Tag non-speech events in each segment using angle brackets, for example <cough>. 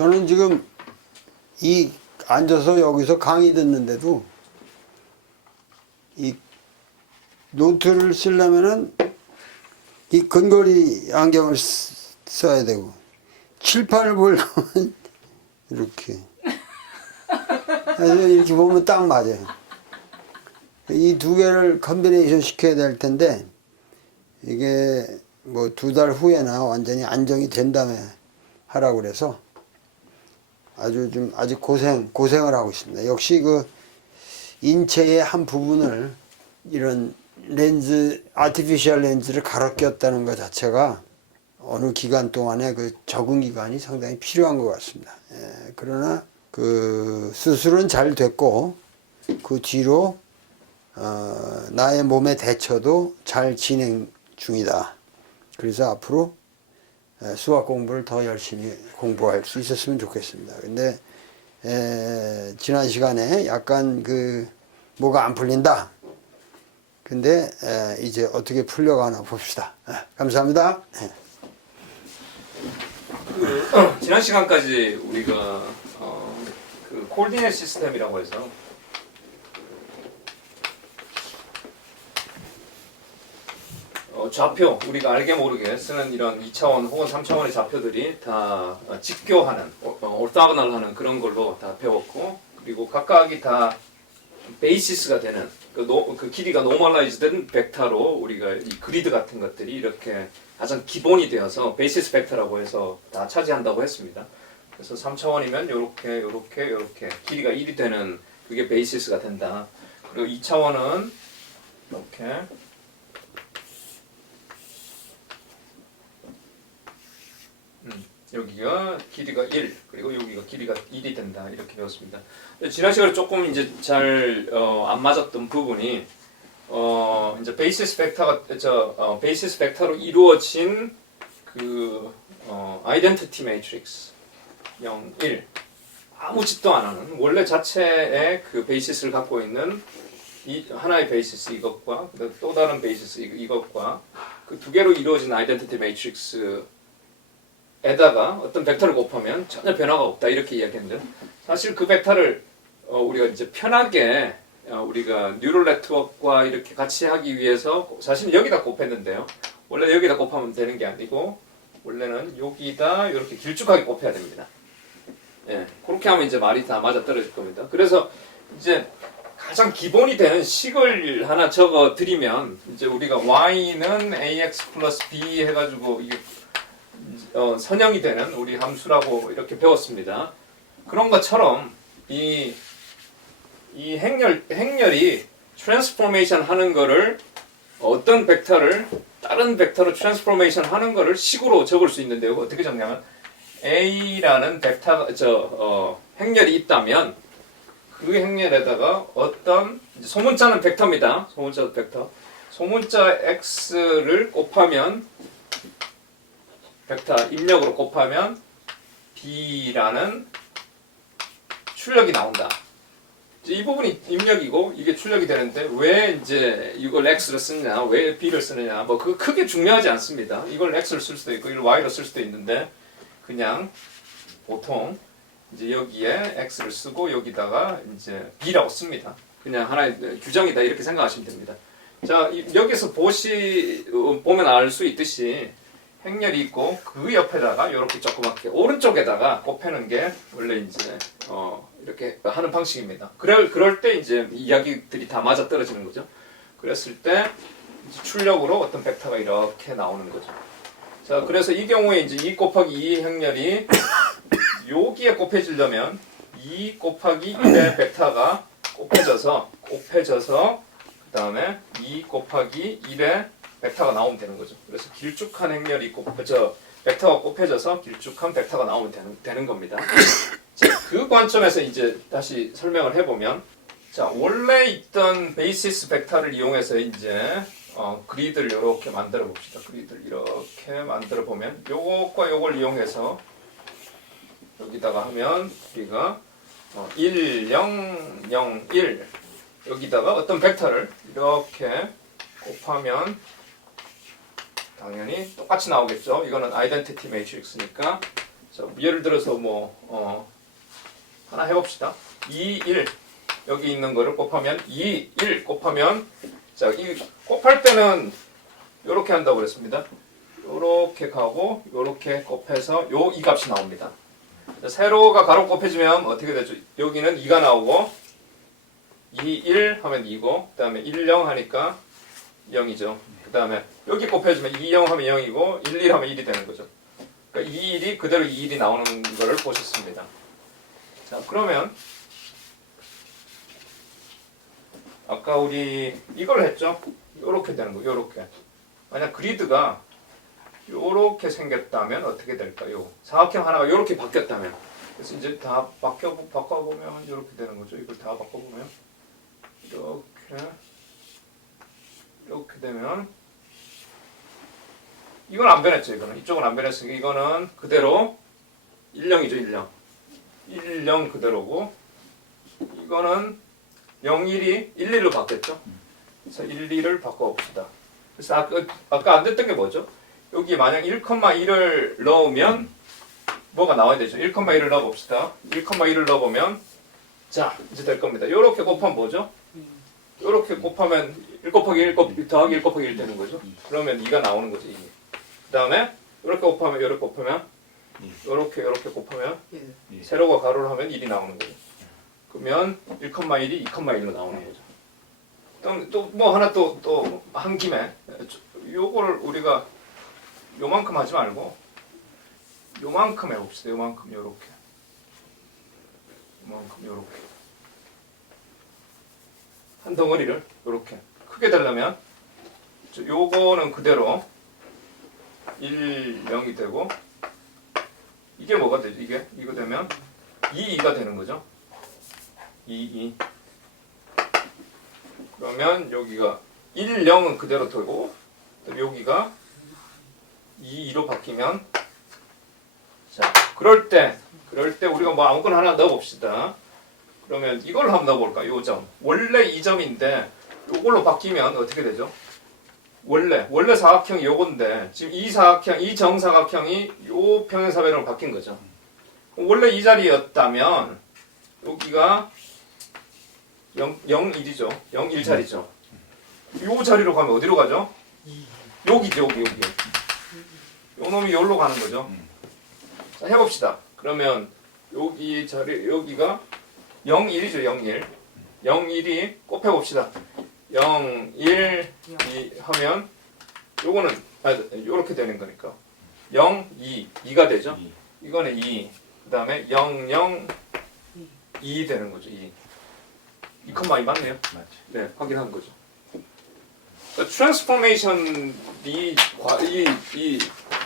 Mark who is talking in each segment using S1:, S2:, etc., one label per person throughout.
S1: 저는 지금 이 앉아서 여기서 강의 듣는데도 이 노트를 쓰려면은 이 근거리 안경을 쓰- 써야 되고 칠판을 보려면 <laughs> 이렇게 그래서 이렇게 보면 딱 맞아요. 이 두 개를 컨비네이션 시켜야 될 텐데 이게 뭐 두 달 후에나 완전히 안정이 된 다음에 하라고 그래서 아주 좀 아직 고생 고생을 하고 있습니다. 역시 그 인체의 한 부분을 이런 렌즈 아티피셜 렌즈를 갈아 꼈다는 것 자체가 어느 기간 동안에 그 적응 기간이 상당히 필요한 것 같습니다. 예, 그러나 그 수술은 잘 됐고 그 뒤로 어, 나의 몸의 대처도 잘 진행 중이다. 그래서 앞으로 에, 수학 공부를 더 열심히 공부할 수 있었으면 좋겠습니다. 근데 에, 지난 시간에 약간 그 뭐가 안 풀린다. 근데 에, 이제 어떻게 풀려가나 봅시다. 에, 감사합니다. 예.
S2: 그, <clears throat> 지난 시간까지 우리가 어, 그 코디네이트 시스템이라고 해서 좌표 우리가 알게 모르게 쓰는 이런 2차원 혹은 3차원의 좌표들이 다 어, 직교하는 올타고널하는 그런 걸로 다 배웠고 그리고 각각이 다 베이시스가 되는 그, 노, 그 길이가 노멀라이즈된 벡터로 우리가 이 그리드 같은 것들이 이렇게 가장 기본이 되어서 베이시스 벡터라고 해서 다 차지한다고 했습니다. 그래서 3차원이면 이렇게 이렇게 이렇게 길이가 1이 되는 그게 베이시스가 된다. 그리고 2차원은 이렇게 음, 여기가 길이가 1 그리고 여기가 길이가 1이 된다 이렇게 배웠습니다. 지난 시간에 조금 이제 잘안 맞았던 부분이 어 이제 베이시스 벡터가 저 어, 베이시스 벡터로 이루어진 그 어, 아이덴티티 매트릭스 0, 1 아무 짓도 안 하는 원래 자체의 그 베이시스를 갖고 있는 이 하나의 베이시스 이것과 또 다른 베이시스 이- 이것과 그 두 개로 이루어진 아이덴티티 매트릭스 에다가 어떤 벡터를 곱하면 전혀 변화가 없다 이렇게 이야기했는데 사실 그 벡터를 어, 우리가 이제 편하게 어, 우리가 뉴럴 네트워크와 이렇게 같이 하기 위해서 사실 여기다 곱했는데요. 원래 여기다 곱하면 되는 게 아니고 원래는 여기다 이렇게 길쭉하게 곱해야 됩니다. 예, 그렇게 하면 이제 말이 다 맞아 떨어질 겁니다. 그래서 이제 가장 기본이 되는 식을 하나 적어 드리면 이제 우리가 y는 ax 플러스 b 해가지고 이게 어, 선형이 되는 우리 함수라고 이렇게 배웠습니다. 그런 것처럼 이, 이 행렬, 행렬이 트랜스포메이션 하는 거를 어떤 벡터를 다른 벡터로 트랜스포메이션 하는 거를 식으로 적을 수 있는데요. 어떻게 적냐면 A라는 벡터, 저, 어, 행렬이 있다면 그 행렬에다가 어떤 소문자는 벡터입니다. 소문자 벡터. 소문자 x를 곱하면 벡터 입력으로 곱하면 b라는 출력이 나온다. 이 부분이 입력이고 이게 출력이 되는데 왜 이제 이걸 x를 쓰느냐, 왜 b를 쓰느냐, 뭐 그 크게 중요하지 않습니다. 이걸 x를 쓸 수도 있고 이걸 y로 쓸 수도 있는데 그냥 보통 이제 여기에 x를 쓰고 여기다가 이제 b라고 씁니다. 그냥 하나의 규정이다 이렇게 생각하시면 됩니다. 자 이- 여기서 보시 어, 보면 알 수 있듯이 행렬이 있고 그 옆에다가 이렇게 조그맣게 오른쪽에다가 곱해는 게 원래 이제 어 이렇게 하는 방식입니다. 그럴 그럴 때 이제 이야기들이 다 맞아 떨어지는 거죠. 그랬을 때 이제 출력으로 어떤 벡터가 이렇게 나오는 거죠. 자 그래서 이 경우에 이제 2 곱하기 2 행렬이 <coughs> 여기에 곱해지려면 2 곱하기 1의 벡터가 곱해져서 곱해져서 그 다음에 2 곱하기 1의 벡터가 나오면 되는 거죠. 그래서 길쭉한 행렬이 곱, 저 벡터가 곱해져서 길쭉한 벡터가 나오면 되는, 되는 겁니다. <coughs> 자, 그 관점에서 이제 다시 설명을 해보면, 자 원래 있던 베이시스 벡터를 이용해서 이제 어, 그리드를 이렇게 만들어 봅시다. 그리드를 이렇게 만들어 보면 요것과 요걸 이용해서 여기다가 하면 우리가 어, 1, 0, 0, 1 여기다가 어떤 벡터를 이렇게 곱하면 당연히 똑같이 나오겠죠. 이거는 아이덴티티 매트릭스니까 자, 예를 들어서 뭐 어, 하나 해봅시다. 2, 1 여기 있는 거를 곱하면 2, 1 곱하면 자, 이 곱할 때는 이렇게 한다고 그랬습니다. 요렇게 가고 요렇게 곱해서 요 이 값이 나옵니다. 자, 세로가 가로 곱해지면 어떻게 되죠? 여기는 2가 나오고 2, 1 하면 2고 그 다음에 1, 0 하니까 0이죠. 그 다음에 여기 곱해주면 2, 0 하면 0이고 1, 1 하면 1이 되는 거죠. 그러니까 2, 1이 그대로 2, 1이 나오는 거를 보셨습니다. 자 그러면 아까 우리 이걸 했죠? 요렇게 되는 거, 요렇게. 만약 그리드가 요렇게 생겼다면 어떻게 될까요? 사각형 하나가 요렇게 바뀌었다면 그래서 이제 다 바뀌어 바꿔보면 이렇게 되는 거죠. 이걸 다 바꿔보면 이렇게 이렇게 되면 이건 안 변했죠. 이거는 이쪽은 안 변했으니까 이거는 그대로 10이죠. 10 10 그대로고 이거는 01이 11로 바뀌었죠. 그래서 12를 바꿔봅시다. 그래서 아까, 아까 안 됐던 게 뭐죠? 여기 만약 1,1을 넣으면 뭐가 나와야 되죠? 1,1을 넣어봅시다. 1,1을 넣어보면 자 이제 될 겁니다. 이렇게 곱하면 뭐죠? 이렇게 곱하면 1 곱하기 1 곱, 더하기 1 곱하기 1 되는 거죠? 그러면 2가 나오는 거죠. 2. 그 다음에 이렇게 곱하면 이렇게 곱하면 이렇게 이렇게 곱하면
S3: 예.
S2: 세로가 가로를 하면 1이 나오는 거죠. 그러면 1,1이 2,1로 나오는 거죠. 또뭐 하나 또 또 한 김에 요거를 우리가 요만큼 하지 말고 요만큼 해봅시다. 요만큼 요렇게 요만큼 요렇게 한 덩어리를 요렇게 크게 저- 요거는 그대로 1, 0이 되고 이게 뭐가 되죠? 이게 이거 되면 2, 2가 되는 거죠. 2, 2 그러면 여기가 1, 0은 그대로 되고 또 여기가 2, 2로 바뀌면 자 그럴 때 그럴 때 우리가 뭐 아무거나 하나 넣어봅시다. 그러면 이걸 한번 넣어볼까? 요 점. 원래 이 점인데 요걸로 바뀌면 어떻게 되죠? 원래 원래 사각형이 요건데 지금 이 사각형 이 정사각형이 요 평행사변으로 바뀐 거죠. 원래 이 자리였다면 여기가 0, 0, 1이죠. 0, 1 자리죠. 요 자리로 가면 어디로 가죠? 여기죠, 여기, 여기. 요 놈이 여기로 가는 거죠. 자, 해봅시다. 그러면 여기 자리, 여기가 0, 1이죠, 0, 1. 0, 1이 곱해봅시다. 0, 1, 2 하면 요거는, 아, 요렇게 되는 거니까. 0, 2, 2가 되죠. 이거는 2. 그 다음에 0, 0, 2 되는 거죠, 2. 2컴마 2 맞네요.
S3: 맞지.
S2: 네, 확인한 거죠. 그러니까 트랜스포메이션이 과- 이, 이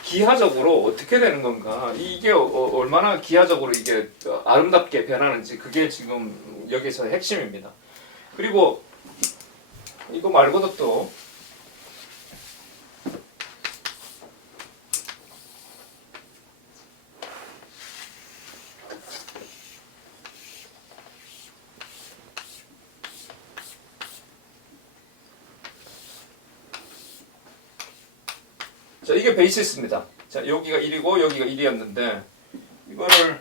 S2: 기하적으로 어떻게 되는 건가? 이게 어, 얼마나 기하적으로 이게 어, 아름답게 변하는지 그게 지금 여기서 핵심입니다. 그리고 이거 말고도 또 자, 베이시스입니다. 자, 여기가 1이고 여기가 1이었는데 이거를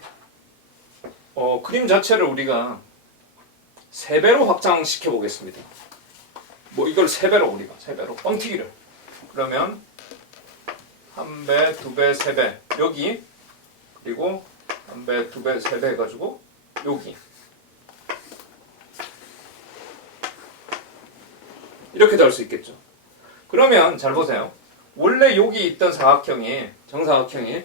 S2: 어, 그림 자체를 우리가 세 배로 확장시켜 보겠습니다. 뭐 이걸 세 배로 우리가 세 배로 뻥튀기를 그러면 한 배, 두 배, 세 배 여기 그리고 한 배, 두 배, 세 배 해가지고 여기 이렇게도 할 수 있겠죠. 그러면 잘 보세요. 원래 여기 있던 사각형이 정사각형이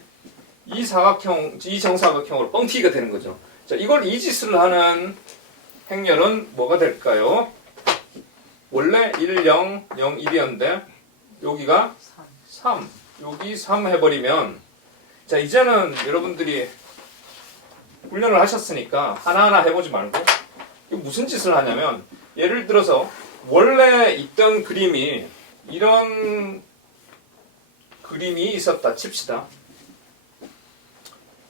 S2: 이 사각형 이 정사각형으로 뻥튀기가 되는 거죠. 자 이걸 이 짓을 하는 행렬은 뭐가 될까요? 원래 1, 0, 0, 1이었는데 여기가 3 여기 3 해버리면 자 이제는 여러분들이 훈련을 하셨으니까 하나하나 해보지 말고 이거 무슨 짓을 하냐면 예를 들어서 원래 있던 그림이 이런 그림이 있었다 칩시다.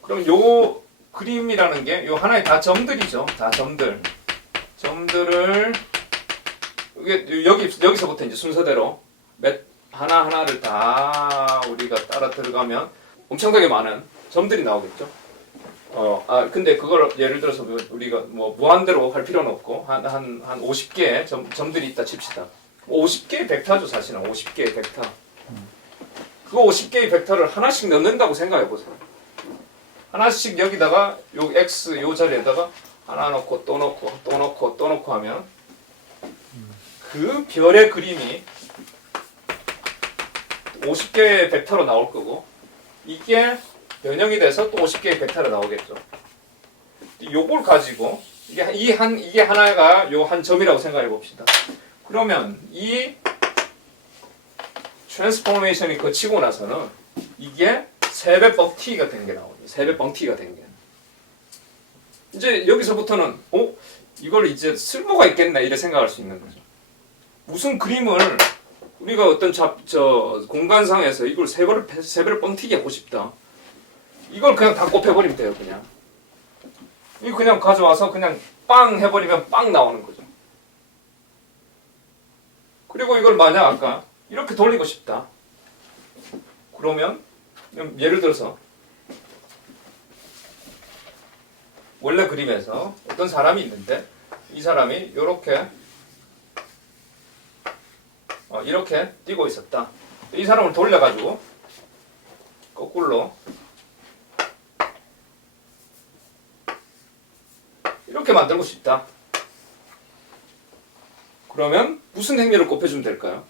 S2: 그럼 요 그림이라는 게 요 하나의 다 점들이죠. 다 점들. 점들을 이게 여기 여기서부터 이제 순서대로 몇 하나 하나를 다 우리가 따라 들어가면 엄청나게 많은 점들이 나오겠죠. 어, 아 근데 그걸 예를 들어서 뭐 우리가 뭐 무한대로 할 필요는 없고 한 한 한 50개의 점, 점들이 있다 칩시다. 50개의 벡터죠 사실은 50개의 벡터. 그 50개의 벡터를 하나씩 넣는다고 생각해 보세요. 하나씩 여기다가 요 x 요 자리에다가 하나 넣고 또 넣고 또 넣고 또 넣고 하면 그 별의 그림이 50개의 벡터로 나올 거고 이게 변형이 돼서 또 50개의 벡터로 나오겠죠. 요걸 가지고 이게 이 한 이게 하나가 요 한 점이라고 생각해 봅시다. 그러면 이 트랜스포메이션이 거치고 나서는 이게 세배 뻥튀기가 된 게 나오죠. 세배 뻥튀기가 된 게. 이제 여기서부터는 어 이걸 이제 쓸모가 있겠네 이래 생각할 수 있는 거죠. 무슨 그림을 우리가 어떤 잡, 저 공간상에서 이걸 세 배를 세 배를 뻥튀기 하고 싶다. 이걸 그냥 다 곱해버리면 돼요, 그냥. 이거 그냥 가져와서 그냥 빵 해버리면 빵 나오는 거죠. 그리고 이걸 만약 아까 이렇게 돌리고 싶다. 그러면 예를 들어서 원래 그림에서 어떤 사람이 있는데 이 사람이 이렇게 어, 이렇게 뛰고 있었다. 이 사람을 돌려가지고 거꾸로 이렇게 만들고 싶다. 그러면 무슨 행렬을 곱해주면 될까요?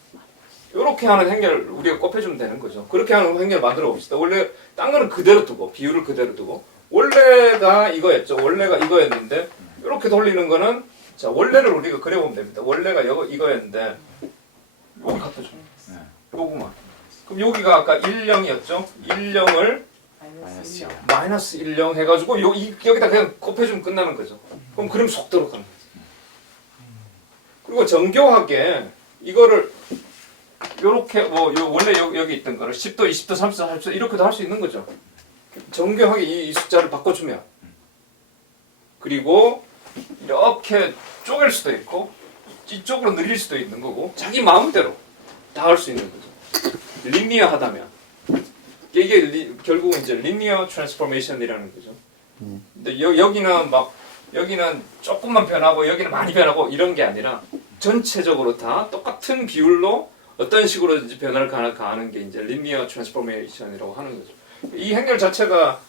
S2: 이렇게 하는 행렬을 우리가 곱해주면 되는 거죠. 그렇게 하는 행렬 만들어 봅시다. 원래 딴 거는 그대로 두고 비율을 그대로 두고 원래가 이거였죠. 원래가 이거였는데 이렇게 돌리는 거는 자 원래를 우리가 그려보면 됩니다. 원래가 이거 이거였는데 여기 갖다 줘.
S3: 네.
S2: 요거만. 그럼 여기가 아까 10이었죠? 10을
S3: 마이너스 영.
S2: 마이너스 10 해가지고 요, 이, 여기다 그냥 곱해주면 끝나는 거죠. 그럼 그림 속도로 가는 거죠. 그리고 정교하게 이거를 요렇게 뭐 요 원래 여, 여기 있던 거를 10도, 20도, 30도, 40도 이렇게도 할 수 있는 거죠. 정교하게 이, 이 숫자를 바꿔주면 그리고 이렇게 쪼갤 수도 있고 이쪽으로 늘릴 수도 있는 거고 자기 마음대로 다 할 수 있는 거죠. 리니어하다면 이게 리, 결국 이제 리니어 트랜스포메이션이라는 거죠. 근데 여, 여기는 막 여기는 조금만 변하고 여기는 많이 변하고 이런 게 아니라 전체적으로 다 똑같은 비율로 어떤 식으로든지 변화를 가는 게 이제 리니어 트랜스포메이션이라고 하는 거죠. 이 행렬 자체가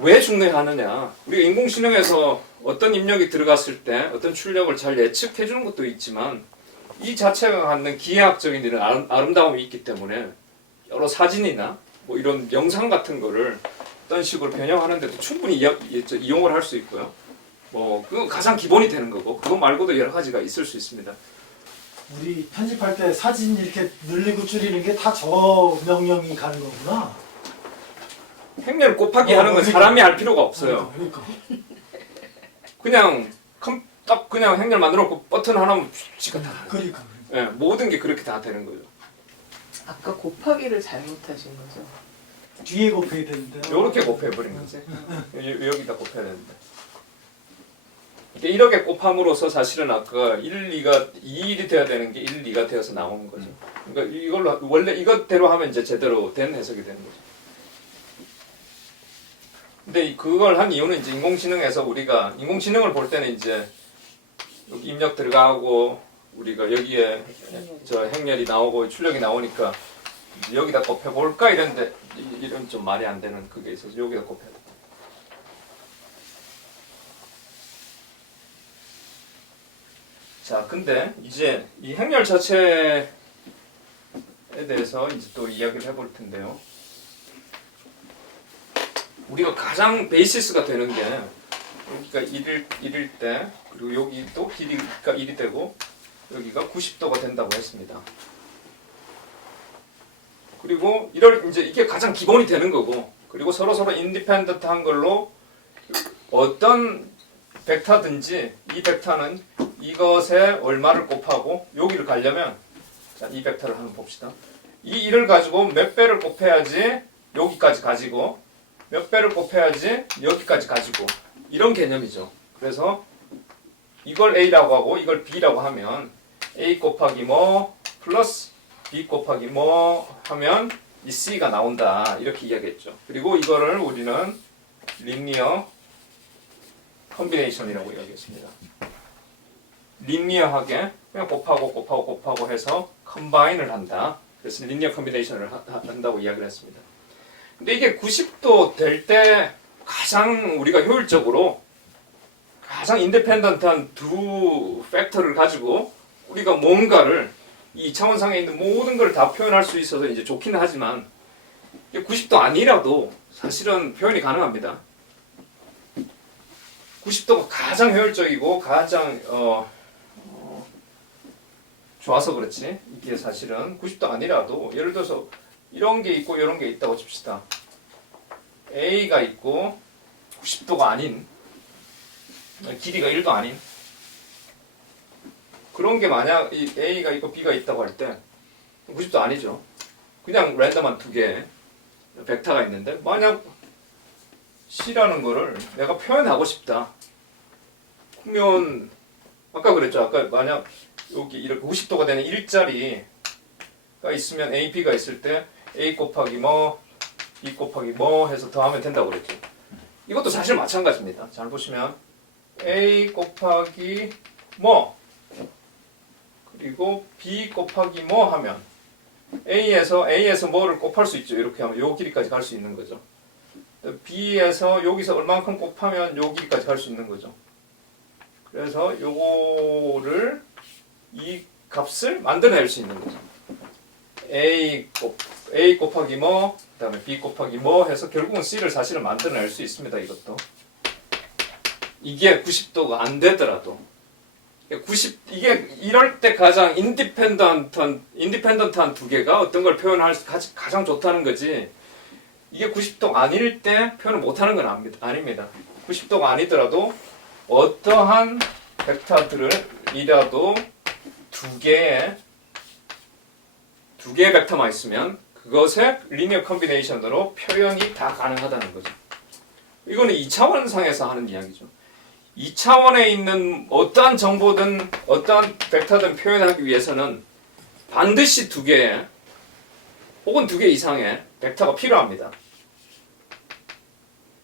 S2: 왜 중요하느냐? 우리가 인공지능에서 어떤 입력이 들어갔을 때 어떤 출력을 잘 예측해 주는 것도 있지만 이 자체가 갖는 기하학적인 이런 아름, 아름다움이 있기 때문에 여러 사진이나 뭐 이런 영상 같은 거를 어떤 식으로 변형하는 데도 충분히 이야- 이- 저- 이용을 할 수 있고요. 뭐 그건 가장 기본이 되는 거고 그거 말고도 여러 가지가 있을 수 있습니다.
S4: 우리 편집할 때 사진 이렇게 늘리고 줄이는 게 다 저 명령이 가는 거구나.
S2: 행렬 곱하기
S4: 어,
S2: 하는 건
S4: 그러니까.
S2: 사람이 할 필요가 없어요.
S4: 그러니까.
S2: 그냥 컴, 딱 그냥 행렬 만들어 놓고 버튼 하나면 지가 다. 거예요.
S4: 그러니까.
S2: 예, 모든 게 그렇게 다 되는 거죠.
S5: 아까 곱하기를 잘못하신 거죠?
S4: 뒤에 곱해야 되는데.
S2: 요렇게 곱해버린 거지. 여- 여기다 곱해야 되는데. 이게 이렇게 곱함으로써 사실은 아까 1, 2가 2, 1이 돼야 되는 게 1, 2가 되어서 나오는 거죠. 그러니까 이걸로 원래 이것대로 하면 이제 제대로 된 해석이 되는 거죠. 근데 이- 그걸 한 이유는 이제 인공지능에서 우리가 인공지능을 볼 때는 이제 여기 입력 들어가고 우리가 여기에 저 행렬이 나오고 출력이 나오니까 여기다 곱해볼까 이런데 이- 이런 좀 말이 안 되는 그게 있어서 여기다 곱해야 돼. 자, 근데 이제 이 행렬 자체에 대해서 이제 또 이야기를 해볼 텐데요. 우리가 가장 베이시스가 되는 게 여기가 1일, 1일 때 그리고 여기 또 길이가 1이 되고 여기가 90도가 된다고 했습니다. 그리고 이럴 이제 이게 가장 기본이 되는 거고 그리고 서로 서로 인디펜던트한 걸로 어떤 벡터든지 이 벡터는 이것에 얼마를 곱하고 여기를 가려면 자, 이 벡터를 한번 봅시다. 이 1을 가지고 몇 배를 곱해야지 여기까지 가지고 몇 배를 곱해야지 여기까지 가지고 이런 개념이죠. 그래서 이걸 A라고 하고 이걸 B라고 하면 A 곱하기 뭐 플러스 B 곱하기 뭐 하면 이 C가 나온다 이렇게 이야기했죠. 그리고 이거를 우리는 리니어 컨비네이션이라고 이야기했습니다. 리니어하게 그냥 곱하고 곱하고 곱하고 해서 컴바인을 한다. 그래서 리니어 하- 한다고 이야기를 했습니다. 근데 이게 90도 될 때 가장 우리가 효율적으로 가장 인디펜던트한 두 팩터를 가지고 우리가 뭔가를 이 차원상에 있는 모든 걸 다 표현할 수 있어서 이제 좋기는 하지만 이게 90도 아니라도 사실은 표현이 가능합니다. 90도가 가장 효율적이고 가장 어, 어, 좋아서 그렇지 이게 사실은 90도 아니라도 예를 들어서 이런 게 있고 이런 게 있다고 칩시다. A가 있고 90도가 아닌 길이가 1도 아닌 그런 게 만약 이 A가 있고 B가 있다고 할 때 90도 아니죠. 그냥 랜덤한 두 개 벡터가 있는데 만약 C라는 거를 내가 표현하고 싶다. 그러면 아까 그랬죠. 아까 만약 여기 이렇게 90도가 되는 일자리가 있으면 A, B가 있을 때 A 곱하기 뭐 B 곱하기 뭐 해서 더하면 된다고 그랬죠. 이것도 사실 마찬가지입니다. 잘 보시면 A 곱하기 뭐 그리고 B 곱하기 뭐 하면 A에서 A에서 뭐를 곱할 수 있죠. 이렇게 하면 요 길이까지 갈 수 있는 거죠. B에서 여기서 얼만큼 곱하면 요 길이까지 갈 수 있는 거죠. 그래서 요거를 이 값을 만들어낼 수 있는 거죠. A 곱 A 곱하기 뭐 그다음에 B 곱하기 뭐 해서 결국은 C를 사실은 만들어낼 수 있습니다. 이것도 이게 90도가 안 되더라도 90 이게 이럴 때 가장 인디펜던트한 인디펜던트한 두 개가 어떤 걸 표현할 수 가장, 좋다는 거지. 이게 90도 아닐 때 표현을 못하는 건 아닙니다. 아닙니다. 90도가 아니더라도 어떠한 벡터들이라도 두 개의 두 개의 벡터만 있으면 그것의 리니어 컨비네이션으로 표현이 다 가능하다는 거죠. 이거는 2차원 상에서 하는 이야기죠. 2차원에 있는 어떠한 정보든 어떠한 벡터든 표현하기 위해서는 반드시 두 개의 혹은 두 개 이상의 벡터가 필요합니다.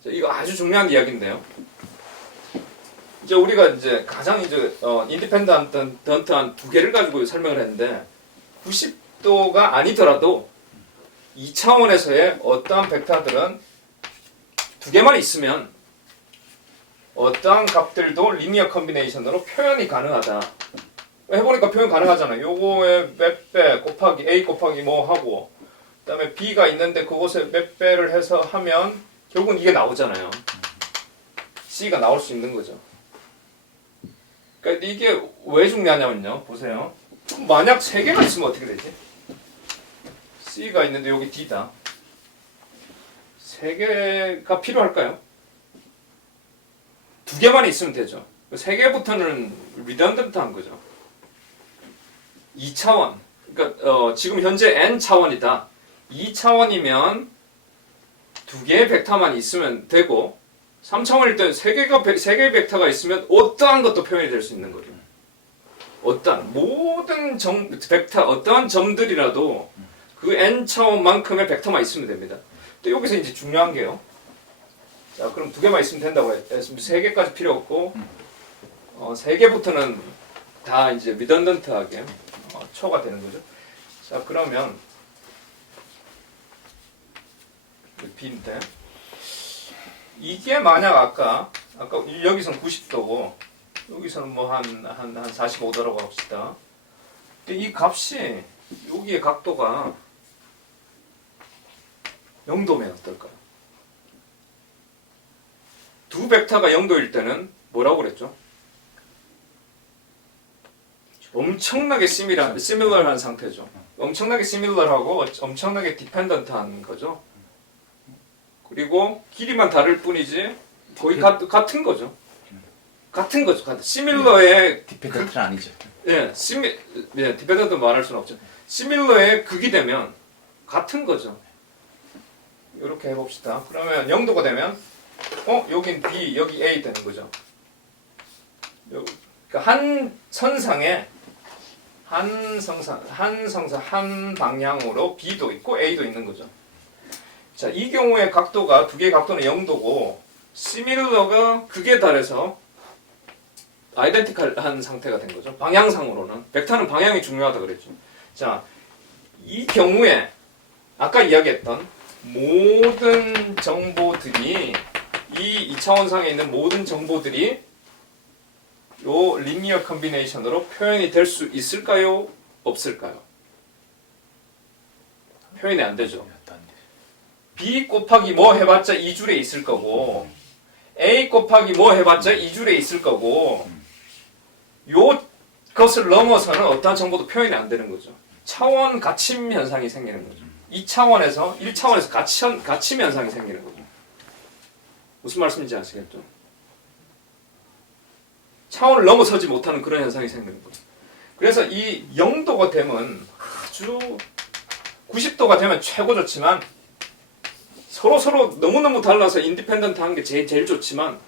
S2: 자, 이거 아주 중요한 이야기인데요. 이제 우리가 이제 가장 이제 어, 인디펜던트한 두 개를 가지고 설명을 했는데 90도가 아니더라도 2차원에서의 어떠한 벡터들은 두 개만 있으면 어떠한 값들도 리니어 컨비네이션으로 표현이 가능하다. 해보니까 표현 가능하잖아요. 요거에 몇 배 곱하기 a 곱하기 뭐 하고 그다음에 b가 있는데 그것에 몇 배를 해서 하면 결국은 이게 나오잖아요. c가 나올 수 있는 거죠. 그러니까 이게 왜 중요하냐면요. 보세요. 만약 세 개가 있으면 어떻게 되지? c가 있는데 여기 d다. 세 개가 필요할까요? 두 개만 있으면 되죠. 세 개부터는 리던던트한 거죠. 2차원. 그러니까 어, 지금 현재 n 차원이다. 2차원이면 두 개의 벡터만 있으면 되고 3차원일 때는 세 개가 벡- 세 개의 벡터가 있으면 어떠한 것도 표현이 될 수 있는 거죠. 어떠한 모든 정 벡터 어떠한 점들이라도 그 n 차원만큼의 벡터만 있으면 됩니다. 또 여기서 이제 중요한 게요. 자, 그럼 두 개만 있으면 된다고 했으면 세 개까지 필요 없고 어, 세 개부터는 다 이제 리던던트하게 어, 초가 되는 거죠. 자, 그러면 B인데 이게 만약 아까 아까 여기서는 90도고 여기서는 뭐 한 한 한 45도라고 합시다. 근데 이 값이 여기의 각도가 0도면 어떨까요? 두 벡터가 0도일 때는 뭐라고 그랬죠? 엄청나게 시밀한, 시밀러한 상태죠. 엄청나게 시밀러하고 엄청나게 디펜던트한 거죠. 그리고 길이만 다를 뿐이지 거의 가, 같은 거죠. 같은 거죠. 같은. 시밀러의
S3: 디펜던트는 아니죠.
S2: 예, 시미 예, 디펜던트 말할 수는 없죠. 시밀러의 극이 되면 같은 거죠. 이렇게 해봅시다. 그러면 0도가 되면 어 여긴 B 여기 A 되는 거죠. 요- 그러니까 한 선상에 한 성상 한 성상 한 방향으로 B도 있고 A도 있는 거죠. 자, 이 경우에 각도가 두 개의 각도는 0도고 시밀러가 극에 달해서 아이덴티컬한 상태가 된 거죠. 방향상으로는 벡터는 방향이 중요하다 그랬죠. 자, 이 경우에 아까 이야기했던 모든 정보들이 이 2차원상에 있는 모든 정보들이 요 리니어 컨비네이션으로 표현이 될 수 있을까요? 없을까요? 표현이 안 되죠. B 곱하기 뭐 해봤자 2줄에 있을 거고 A 곱하기 뭐 해봤자 2줄에 있을 거고 요 것을 넘어서는 어떠한 정보도 표현이 안 되는 거죠. 차원 갇힘 현상이 생기는 거죠. 2차원에서 1차원에서 갇힘, 갇힘 현상이 생기는 거죠. 무슨 말씀인지 아시겠죠? 차원을 넘어서지 못하는 그런 현상이 생기는 거죠. 그래서 이 0도가 되면 아주 90도가 되면 최고 좋지만 서로 서로 너무너무 달라서 인디펜던트 한 게 제일, 제일 좋지만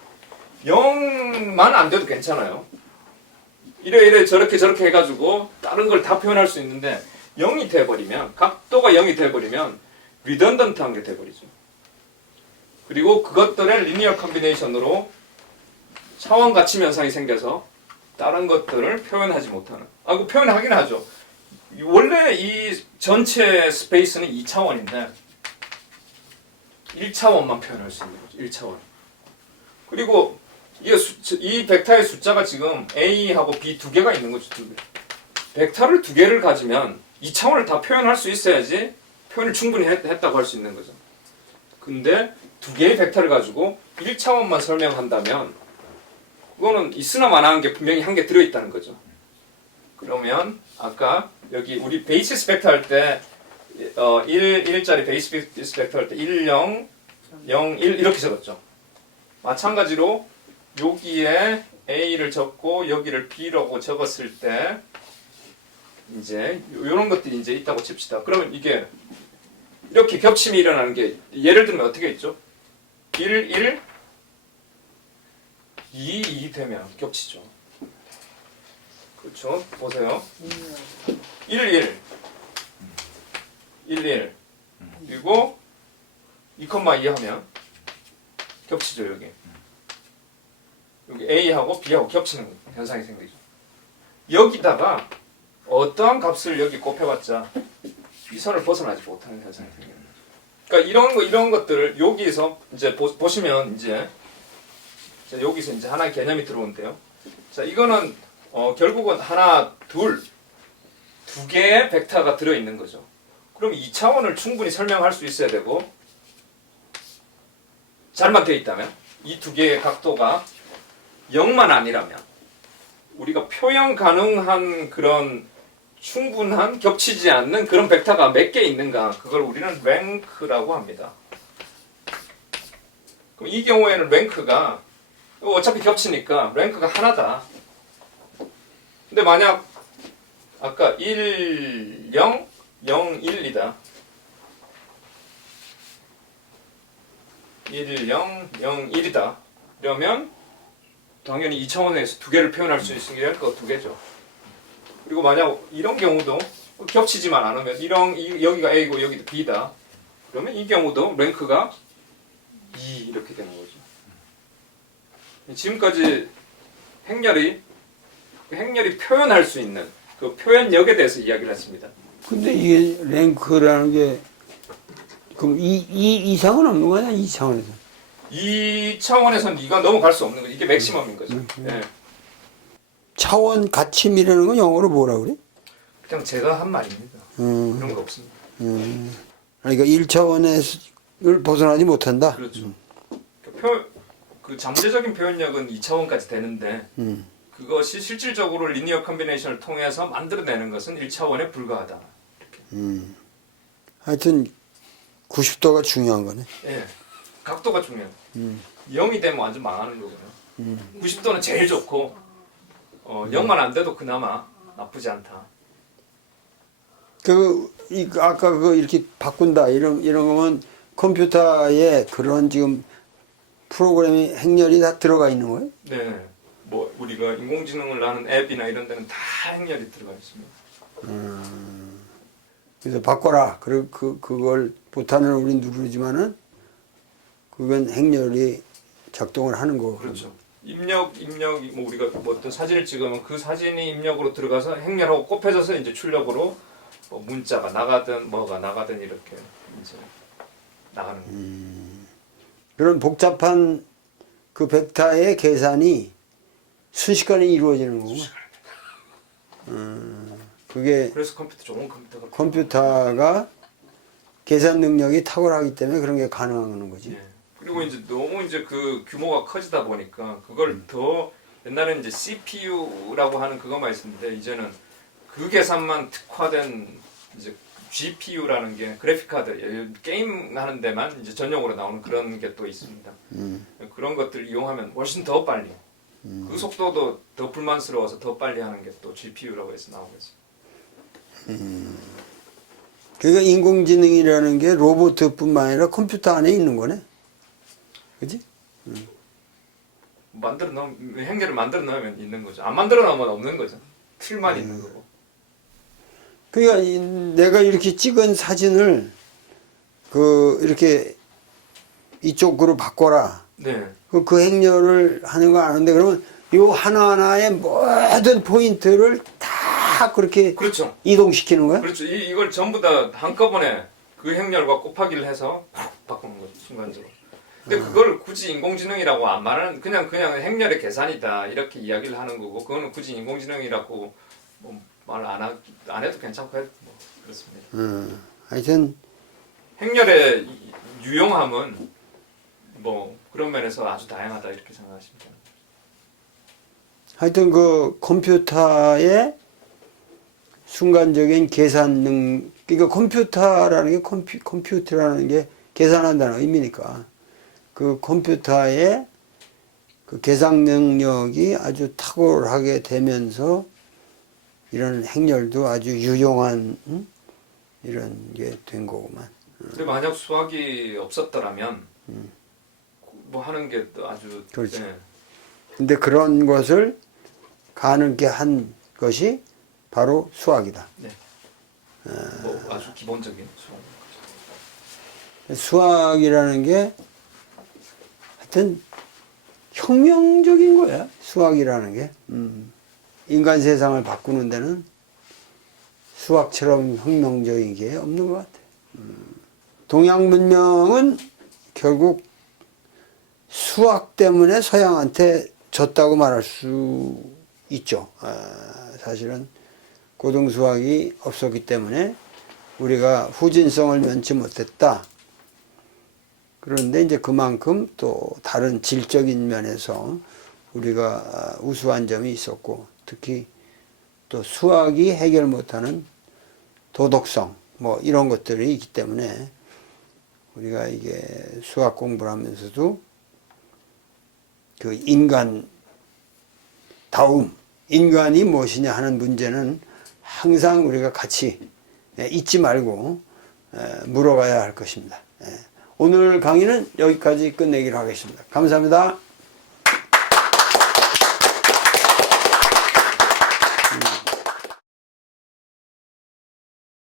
S2: 0만 안 돼도 괜찮아요. 이래 이래 저렇게 저렇게 해가지고 다른 걸 다 표현할 수 있는데 0이 돼버리면 각도가 0이 돼버리면 리던던트한 게 돼버리죠. 그리고 그것들의 리니어 컨비네이션으로 차원 갇힘 현상이 생겨서 다른 것들을 표현하지 못하는. 아, 그 표현하긴 하죠. 원래 이 전체 스페이스는 2차원인데 1차원만 표현할 수 있는 거죠. 1차원. 그리고 이게 수, 이 벡터의 숫자가 지금 A하고 B 두 개가 있는 거죠. 두 개. 벡터를 두 개를 가지면 2차원을 다 표현할 수 있어야지 표현을 충분히 했, 했다고 할 수 있는 거죠. 근데 두 개의 벡터를 가지고 1차원만 설명한다면 그거는 있으나 마나한 게 분명히 한 개 들어있다는 거죠. 그러면 아까 여기 우리 베이시스 벡터 할 때 어, 1, 1짜리 베이시스 벡터 할 때 1, 0, 0, 1 이렇게 적었죠. 마찬가지로 여기에 A를 적고 여기를 B라고 적었을 때 이제 이런 것들이 이제 있다고 칩시다. 그러면 이게 이렇게 겹침이 일어나는 게 예를 들면 어떻게 있죠? 1, 1, 2, 2 되면 겹치죠. 그렇죠? 보세요. 1, 1, 1, 1 그리고 2,2 하면 겹치죠 여기. 여기 A하고 B하고 겹치는 현상이 생기죠. 여기다가 어떠한 값을 여기 곱해봤자 이 선을 벗어나지 못하는 현상이 거죠. 그러니까 이런 거 이런 것들을 여기에서 이제 보, 보시면 이제 자, 여기서 이제 하나의 개념이 들어오는데요. 자 이거는 어, 결국은 하나 둘 두 개의 벡터가 들어 있는 거죠. 그럼 2차원을 충분히 설명할 수 있어야 되고 잘만 되어 있다면 이 두 개의 각도가 0만 아니라면 우리가 표현 가능한 그런 충분한 겹치지 않는 그런 벡터가 몇 개 있는가 그걸 우리는 랭크라고 합니다. 그럼 이 경우에는 랭크가 어차피 겹치니까 랭크가 하나다. 근데 만약 아까 1, 0, 0, 1이다. 1, 0, 0, 1이다. 그러면 당연히 2차원에서 두 개를 표현할 수 있으니까 그두 개죠. 그리고 만약 이런 경우도 겹치지만 않으면 이런 이- 여기가 A고 여기도 B다. 그러면 이 경우도 랭크가 2 이렇게 되는 거죠. 지금까지 행렬이 행렬이 표현할 수 있는 그 표현력에 대해서 이야기를 했습니다.
S1: 근데 이게 랭크라는 게 그럼 이, 이 이상은 없는 거냐 이 차원에서
S2: 이 차원에서는 네가 넘어갈 수 없는 거죠. 이게 맥시멈인 거죠. 예.
S1: 차원 갇힘이라는 건 영어로 뭐라 그래?
S2: 그냥 제가 한 말입니다.
S1: 음,
S2: 그런 거 없습니다.
S1: 음. 그러니까 1차원을 벗어나지 못한다.
S2: 그렇죠. 그 표, 그 잠재적인 표현력은 2차원까지 되는데
S1: 음.
S2: 그것이 실질적으로 리니어 컨비네이션을 통해서 만들어내는 것은 1차원에 불과하다.
S1: 음. 하여튼 90도가 중요한 거네.
S2: 예. 각도가 중요해요.
S1: 음.
S2: 0이 되면 완전 망하는 거거든요.
S1: 음.
S2: 90도는 제일 좋고 어, 0만 안 돼도 그나마 나쁘지 않다.
S1: 그, 이, 아까 그 이렇게 바꾼다 이런 이런 거면 컴퓨터에 그런 지금 프로그램이 행렬이 다 들어가 있는 거예요?
S2: 네. 뭐 우리가 인공지능을 하는 앱이나 이런 데는 다 행렬이 들어가 있습니다.
S1: 그래서 바꿔라. 그리고 그 그걸 보탄을 우리 누르지만은 그건 행렬이 작동을 하는 거고.
S2: 그렇죠. 입력 입력이 뭐 우리가 뭐 어떤 사진을 찍으면 그 사진이 입력으로 들어가서 행렬하고 곱해져서 이제 출력으로 뭐 문자가 나가든 뭐가 나가든 이렇게 이제 나가는 거예요.
S1: 그런 복잡한 그 벡터의 계산이 순식간에 이루어지는 거고. 음, 그게
S2: 그래서 컴퓨터 좋은 컴퓨터가
S1: 컴퓨터가 계산 능력이 탁월하기 때문에 그런 게 가능한 거지.
S2: 예. 그리고 이제 너무 이제 그 규모가 커지다 보니까 그걸 더 옛날에는 이제 CPU라고 하는 그것만 있었는데 이제는 그 계산만 특화된 이제 GPU라는 게 그래픽 카드 게임 하는 데만 이제 전용으로 나오는 그런 게 또 있습니다.
S1: 음.
S2: 그런 것들을 이용하면 훨씬 더 빨리 그 속도도 더 불만스러워서 더 빨리 하는 게 또 GPU라고 해서 나오겠어 요.
S1: 그러니까 인공지능이라는 게 로봇뿐만 아니라 컴퓨터 안에 있는 거네. 그지?
S2: 만들어 놓으면 행렬을 만들어 놓으면 있는 거죠. 안 만들어 놓으면 없는 거죠. 틀만 있는 거고.
S1: 그러니까 이- 내가 이렇게 찍은 사진을 그 이렇게 이쪽으로 바꿔라.
S2: 네.
S1: 그, 그 행렬을 하는 거 아는데 그러면 요 하나하나의 모든 포인트를 다 그렇게
S2: 그렇죠.
S1: 이동시키는 거야?
S2: 그렇죠. 이, 이걸 전부 다 한꺼번에 그 행렬과 곱하기를 해서 팍 바꾸는 거죠. 순간적으로. 근데 그걸 굳이 인공지능이라고 안 말하는 그냥 그냥 행렬의 계산이다 이렇게 이야기를 하는 거고 그거는 굳이 인공지능이라고 뭐말안 안 해도 괜찮고 해도 뭐 그렇습니다.
S1: 음, 하여튼
S2: 행렬의 이- 유용함은 뭐 그런 면에서 아주 다양하다 이렇게 생각하시면 됩니다.
S1: 하여튼 그 컴퓨터의 순간적인 계산 능 그러니까 컴퓨터라는 게 컴퓨, 컴퓨터라는 게 계산한다는 의미니까 그 컴퓨터의 그 계산 능력이 아주 탁월하게 되면서 이런 행렬도 아주 유용한 음? 이런 게 된 거구만.
S2: 근데 만약 수학이 없었더라면 뭐 하는 게또 아주
S1: 음. 그렇죠.
S2: 네.
S1: 근데 그런 것을 가능케 한 것이 바로 수학이다.
S2: 뭐 아주 기본적인 수학.
S1: 수학이라는 게 하여튼 혁명적인 거야. 수학이라는 게. 음. 인간 세상을 바꾸는 데는 수학처럼 혁명적인 게 없는 것 같아. 음. 동양 문명은 결국 수학 때문에 서양한테 졌다고 말할 수 있죠. 아, 사실은 고등 수학이 없었기 때문에 우리가 후진성을 면치 못했다. 그런데 이제 그만큼 또 다른 질적인 면에서 우리가 우수한 점이 있었고 특히 또 수학이 해결 못하는 도덕성 뭐 이런 것들이 있기 때문에 우리가 이게 수학 공부를 하면서도 그 인간 다움 인간이 무엇이냐 하는 문제는 항상 우리가 같이 예, 잊지 말고 에, 물어가야 할 것입니다. 예. 오늘 강의는 여기까지 끝내기로 하겠습니다. 감사합니다.